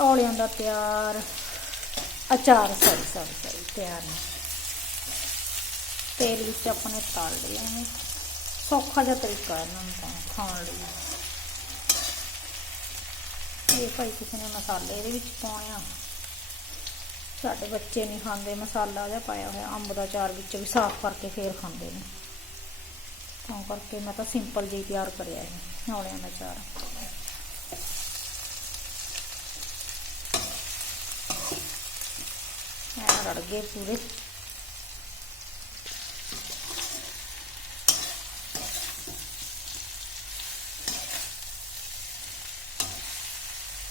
ਔਲਿਆਂ ਦਾ ਤਿਆਰ। ਅਚਾਰ sorry sorry sorry ਤਿਆਰ ਨੇ ਤੇਲ ਵਿੱਚ ਆਪਾਂ ਨੇ ਤਲ ਲਿਆ ਨੇ ਸੌਖਾ ਜਿਹਾ ਤਰੀਕਾ ਇਹਨਾਂ ਨੂੰ ਤਾਂ, ਖਾਣ ਲਈ। ਇਹ ਭਾਈ ਕਿਸੇ ਨੇ ਮਸਾਲੇ ਇਹਦੇ ਵਿੱਚ ਪਾਉਣੇ ਆ। ਸਾਡੇ ਬੱਚੇ ਨਹੀਂ ਖਾਂਦੇ ਮਸਾਲਾ ਜਿਹਾ ਪਾਇਆ ਹੋਇਆ, ਅੰਬ ਦਾ ਚਾਰ ਵਿੱਚ ਵੀ ਸਾਫ਼ ਕਰਕੇ ਫੇਰ ਖਾਂਦੇ ਨੇ। ਤਾਂ ਕਰਕੇ ਮੈਂ ਤਾਂ ਸਿੰਪਲ ਜਿਹੀ ਤਿਆਰ ਕਰਿਆ ਹੈ ਔਲਿਆਂ ਦਾ ਚਾਰ ਰੜ ਗਏ ਪੂਰੇ।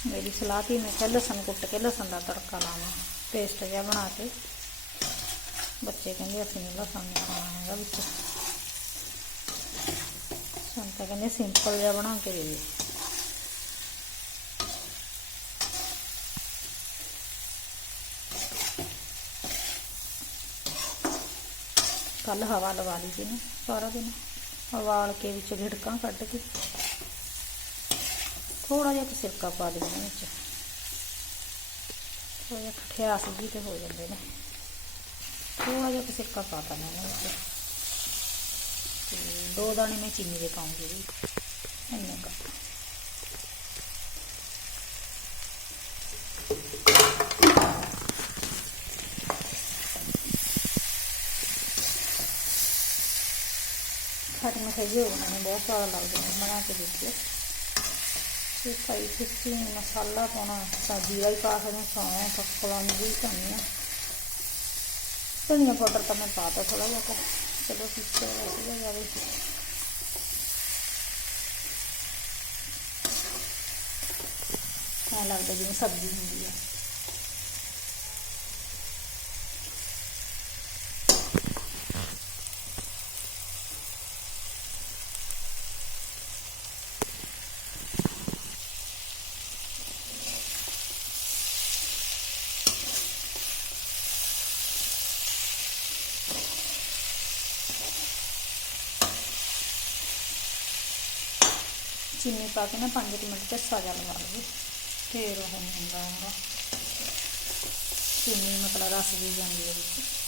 ਮੇਰੀ ਸਲਾਹ ਤੀ ਮੈਂ ਕਿਹਾ ਲਸਣ ਕੁੱਟ ਕੇ ਲਸਣ ਦਾ ਤੜਕਾ ਲਾਵਾਂ। ਪੇਸਟ ਜਿਹਾ ਬਣਾ ਕੇ। ਬੱਚੇ ਕਹਿੰਦੇ ਅਸੀਂ ਨਹੀਂ ਲਸਣ ਨਹੀਂ ਖਾਣਾ ਹੈਗਾ ਵਿੱਚ। ਸਾਨੂੰ ਕਹਿੰਦੇ ਸਿੰਪਲ ਜਿਹਾ ਬਣਾ ਕੇ ਦੇ ਦੇ। ਕੱਲ ਹਵਾ ਲਵਾ ਲਈ ਸੀ ਨਾ ਸਾਰਾ ਦਿਨ। ਉਬਾਲ ਕੇ ਵਿੱਚ ਢਿੜਕਾਂ ਕੱਢ ਕੇ। ਥੋੜਾ ਜਿਹਾ ਸਿਰਕਾ ਪਾ ਦੇਣਾ ਵਿੱਚ। ਥੋੜਾ ਜਿਹਾ ਖਟਿਆਸ ਜੀ ਤੇ ਹੋ ਜਾਂਦੇ ਨੇ। ਥੋੜਾ ਜਿਹਾ ਸਿਰਕਾ ਪਾ ਦੇਣਾ ਇਹਨਾਂ ਵਿੱਚ। ਦੋ ਦਾਣੇ ਮੈਂ ਚੀਨੀ ਦੇ ਪਾਉਂਗੀ। ਵੀ ਇੰਨੇ ਕੁ। ਖੱਟ ਮਿਠਾਈ ਜਿਹੇ ਬਣਾਉਣੇ ਬਹੁਤ ਸਵਾਦ ਲੱਗਦੇ ਬਣਾ ਕੇ ਦੇਖਿਓ ਤੇ ਭਾਈ ਤੁਸੀਂ ਮਸਾਲਾ ਪਾਉਣਾ ਤਾਂ ਜੀਰਾ ਹੀ ਪਾ ਸਕਦੇ ਸੌਂਫ ਕਲੌਂਜੀ ਧਨੀਆ। ਧਨੀਆ ਪਾਊਡਰ ਤਾਂ ਮੈਂ ਪਾਤਾ ਥੋੜਾ ਜਿਹਾ ਕੁ। ਚਲੋ ਪਿੱਛੇ ਸੀਗਾ ਜਾਵੇ ਐਂ ਲੱਗਦਾ ਜਿਵੇਂ ਸਬਜ਼ੀ ਹੁੰਦੀ ਆ। ਚੀਨੀ ਪਾ ਕੇ ਨਾ 5 ਮਿੰਟ ਝੱਸਾ ਜਿਹਾ ਲਵਾ ਲਵੇ ਫੇਰ ਉਹ ਨਹੀਂ ਹੁੰਦਾ ਹੈਗਾ। ਚੀਨੀ ਮਤਲਬ ਰਸ ਵੀ ਜਾਂਦੀ ਹੈ ਵਿੱਚ।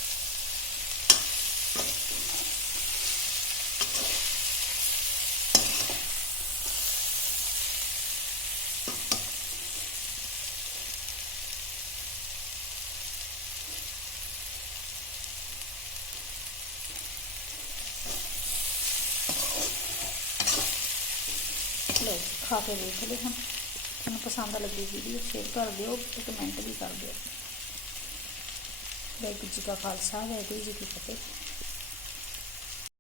ਲੋ ਖਾ ਕੇ ਦੇਖ ਲਿਓ ਹੁਣ। ਤੁਹਾਨੂੰ ਪਸੰਦ ਲੱਗੀ ਵੀਡੀਓ ਸ਼ੇਅਰ ਕਰ ਦਿਓ ਤੇ ਕਮੈਂਟ ਵੀ ਕਰ ਦਿਓ। ਵਾਹਿਗੁਰੂ ਜੀ ਕਾ ਖਾਲਸਾ, ਵਾਹਿਗੁਰੂ ਜੀ ਕੀ ਫਤਿਹ।